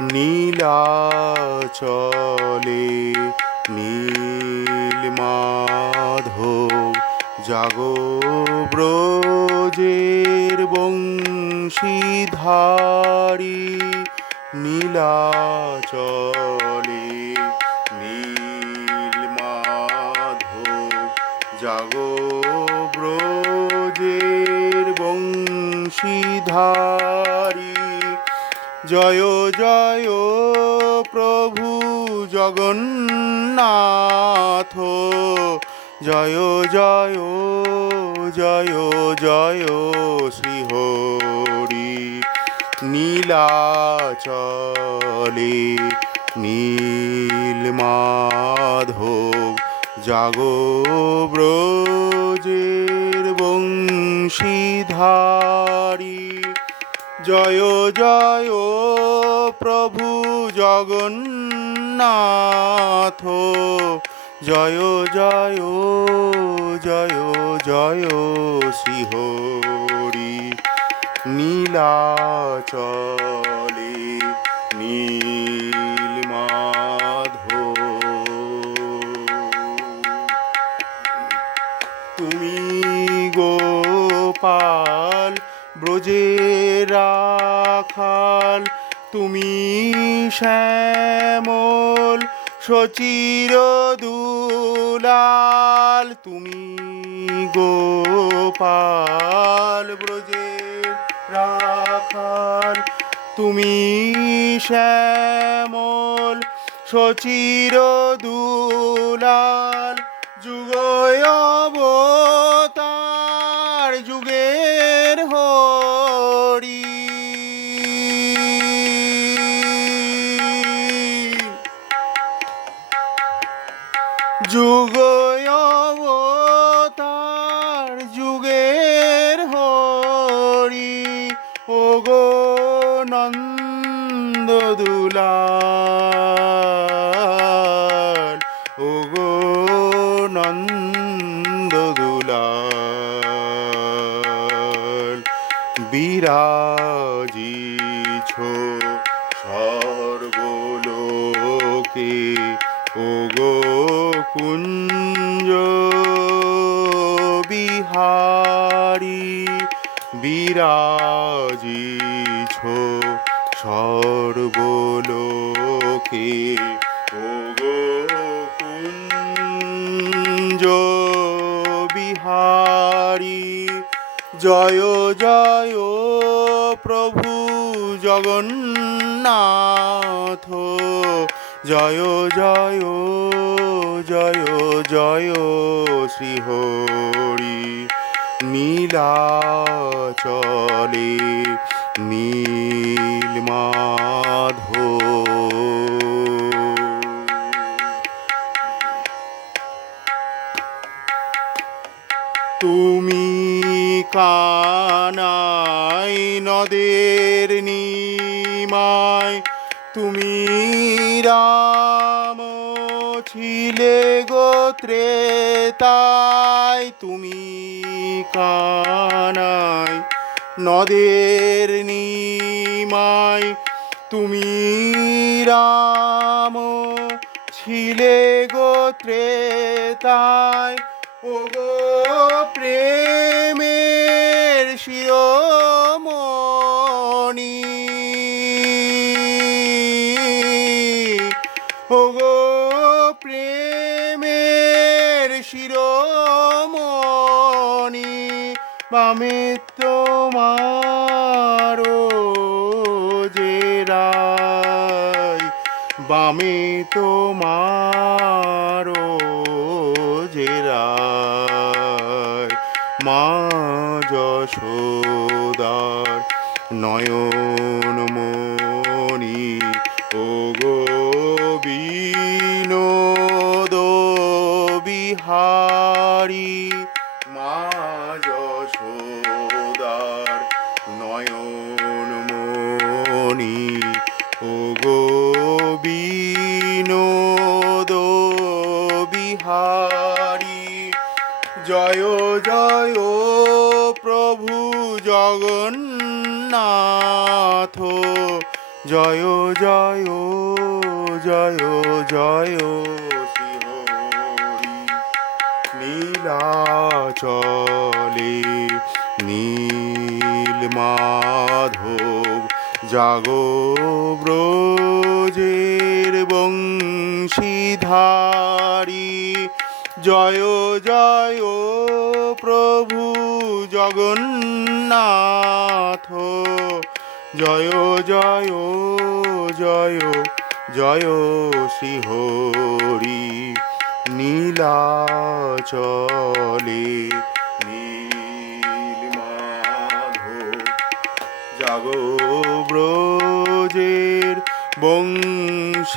নীলাচলে নীল মাধব জাগো ব্রজের বংশীধারী। নীলাচলে নীল মাধব জাগো ব্রজের বংশীধারী। জয় জয়, প্রভু জগন্নাথ। জয় জয় জয় জয়, শ্রীহরি। নীলাচলে নীল মাধব জাগো ব্রজের বংশীধারী। জয় জয় প্রভু জগন্নাথ। জয় জয় জয় জয় নীলা চলে নীল রাখাল তুমি শ্যামল সচির দুলাল তুমি গোপাল ব্রজে রাখাল তুমি শ্যামল সচির দুলাল। বিরাজিছ সর্বলোকে ও গো কুঞ্জ বিহারী বিরাজিছ সর্বলোকে জয় জয় প্রভু জগন্নাথ। জয় জয় জয় জয় শ্রীহরি। নীলাচলে নীল মাধব। তুমি কানাই নদের নিমায় তুমি রাম ছিলে গোত্রে তাই তুমি কানাই নদের নিমায় তুমি রাম ছিলে গোত্রে তাই ও গো প্রেমের শিরোমণি ও গো প্রেমের শিরোমণি বামে তোমার রায় বামে তোমার রায় মা যশোদার নয়ন মণি, ও গো বিহারী, মা যশোদার নয়ন মণি, ও গো বিহারী, জয় জয় জগন্নাথ জয় জয় জয় জয় শিহরি নীলাচলে নীল মাধব জাগো ব্রজের জয় জয় প্রভু জগন্নাথ জয় জয় জয় জয় শ্রীহরি। নীলাচলে নীল মাধব জাগো ব্রজের বংশীধারী।